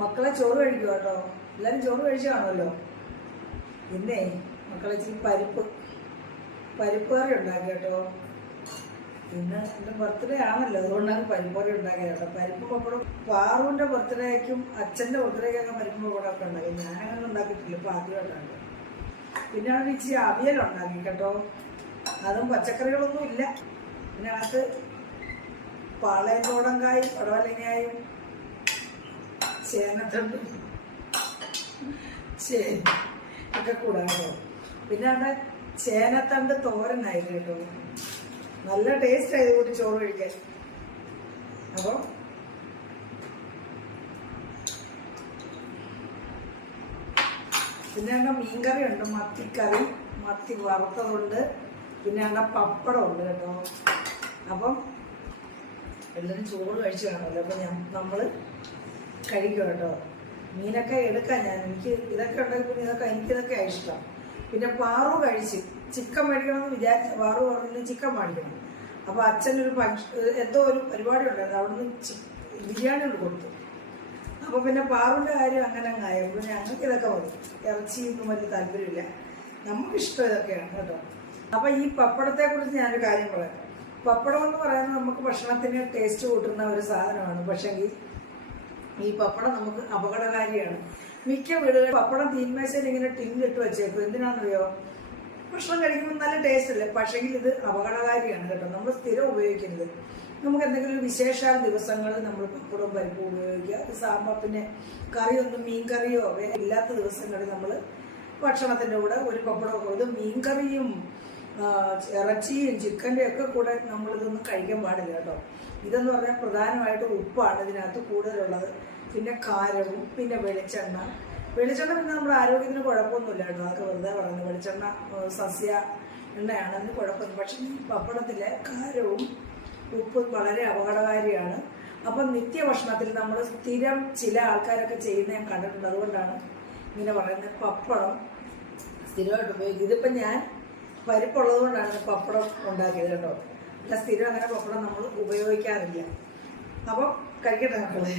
മക്കളെ ചോറ് കഴിക്കുക കേട്ടോ. എല്ലാവരും ചോറ് കഴിച്ചു കാണുമല്ലോ. പിന്നെ മക്കളെ ഇച്ചിരി പരിപ്പ് കറി ഉണ്ടാക്കി കേട്ടോ. ഇന്ന് എൻ്റെ ബർത്ത്ഡേ ആണല്ലോ, അതുകൊണ്ടാണ് പരിപ്പ് കറി ഉണ്ടാക്കിയത് കേട്ടോ. പരിപ്പ് പപ്പടം പാറുവിൻ്റെ ബർത്ത്ഡേക്കും അച്ഛൻ്റെ ബർത്ത്ഡേക്കൊക്കെ പരിപ്പ് പപ്പടമൊക്കെ ഉണ്ടാക്കി. ഞാനങ്ങനെ ഉണ്ടാക്കിയിട്ടില്ല, ഇപ്പോൾ ആദ്യമായിട്ടാണ്. പിന്നെ അവിടെ ഇച്ചിരി അവിയലുണ്ടാക്കി കേട്ടോ. അതും പച്ചക്കറികളൊന്നും ഇല്ല. പിന്നെ അത് പാളയത്തോടങ്കായും പടവലങ്ങായും ചേനത്തണ്ടും ഒക്കെ കൂടാട്ടോ. പിന്നെ അവിടെ ചേനത്തണ്ട് തോരനായി കേട്ടോ. നല്ല ടേസ്റ്റ് ആയത് കൂടി ചോറ് കഴിക്കാൻ. അപ്പോൾ പിന്നെ അവിടെ മീൻകറി ഉണ്ട്, മത്തിക്കറി, മത്തി വറുത്തതുണ്ട്. പിന്നെ അവിടെ പപ്പടം ഉണ്ട് കേട്ടോ. അപ്പം എല്ലാവരും ചോറ് കഴിച്ചു കാണുമല്ലോ. അപ്പം നമ്മൾ കഴിക്കും കേട്ടോ. മീനൊക്കെ എടുക്കാം ഞാൻ. എനിക്ക് ഇതൊക്കെ ഉണ്ടെങ്കിൽ എനിക്കിതൊക്കെയാണ് ഇഷ്ടം. പിന്നെ പാറു കഴിച്ച് ചിക്കൻ മേടിക്കണമെന്ന് വിചാരിച്ച പാറു പറഞ്ഞു ചിക്കൻ മേടിക്കണം. അപ്പോൾ അച്ഛനൊരു എന്തോ ഒരു പരിപാടി ഉണ്ടായിരുന്നു, അവിടുന്ന് ബിരിയാണി കൊടുത്തു. അപ്പോൾ പിന്നെ പാറുവിൻ്റെ കാര്യം അങ്ങനെ അങ്ങായ. പിന്നെ ഞങ്ങൾക്ക് ഇതൊക്കെ മതി. ഇറച്ചിയൊന്നും വലിയ താല്പര്യമില്ല, നമുക്കിഷ്ടം ഇതൊക്കെയാണ് കേട്ടോ. അപ്പോൾ ഈ പപ്പടത്തെക്കുറിച്ച് ഞാനൊരു കാര്യം പറയാം. പപ്പടം എന്ന് പറയുന്നത് നമുക്ക് ഭക്ഷണത്തിന് ടേസ്റ്റ് കൂട്ടുന്ന ഒരു സാധനമാണ്. പക്ഷെങ്കിൽ ഈ പപ്പടം നമുക്ക് അപകടകാരിയാണ്. മിക്ക വീടുകളിൽ പപ്പടം തീന്മേശയിൽ ഇങ്ങനെ ടിന്നിട്ട് വെച്ചേക്കും. എന്തിനാണെന്നറിയോ? ഭക്ഷണം കഴിക്കുമ്പോൾ നല്ല ടേസ്റ്റ് അല്ലേ, പക്ഷെങ്കിൽ ഇത് അപകടകാരിയാണ് കേട്ടോ. നമ്മൾ സ്ഥിരം ഉപയോഗിക്കരുത്. നമുക്ക് എന്തെങ്കിലും ഒരു വിശേഷാൽ ദിവസങ്ങളിൽ നമ്മൾ പപ്പടവും പരിപ്പും ഉപയോഗിക്കുക. അത് സാമ്പാർ, പിന്നെ കറിയൊന്നും മീൻ കറിയോ ഇല്ലാത്ത ദിവസങ്ങളിൽ നമ്മൾ ഭക്ഷണത്തിൻ്റെ കൂടെ ഒരു പപ്പടമൊക്കെ. ഇത് മീൻ കറിയും ഇറച്ചിയും ചിക്കൻ്റെ ഒക്കെ കൂടെ നമ്മളിതൊന്നും കഴിക്കാൻ പാടില്ല കേട്ടോ. ഇതെന്ന് പറഞ്ഞാൽ പ്രധാനമായിട്ട് ഉപ്പാണ് ഇതിനകത്ത് കൂടുതലുള്ളത്. പിന്നെ കാരവും, പിന്നെ വെളിച്ചെണ്ണ പിന്നെ നമ്മുടെ ആരോഗ്യത്തിന് കുഴപ്പമൊന്നുമില്ല കേട്ടോ. അതൊക്കെ വെറുതെ പറയുന്നത്. വെളിച്ചെണ്ണ സസ്യ എണ്ണയാണ്, അതിന് കുഴപ്പമില്ല. പക്ഷെ ഈ പപ്പടത്തിലെ കാരവും ഉപ്പും വളരെ അപകടകാരിയാണ്. അപ്പം നിത്യഭക്ഷണത്തിൽ നമ്മൾ സ്ഥിരം ചില ആൾക്കാരൊക്കെ ചെയ്യുന്ന ഞാൻ കണ്ടിട്ടുണ്ട്. അതുകൊണ്ടാണ് ഇങ്ങനെ പറയുന്നത്. പപ്പടം സ്ഥിരമായിട്ട് ഉപയോഗിക്കും. ഇതിപ്പം ഞാൻ പരിപ്പുള്ളത് കൊണ്ടാണ് പപ്പടം ഉണ്ടാക്കിയത് കേട്ടോ. അല്ല സ്ഥിരം അങ്ങനെ പപ്പടം നമ്മൾ ഉപയോഗിക്കാറില്ല. അപ്പം കഴിക്കട്ടെ മക്കളെ.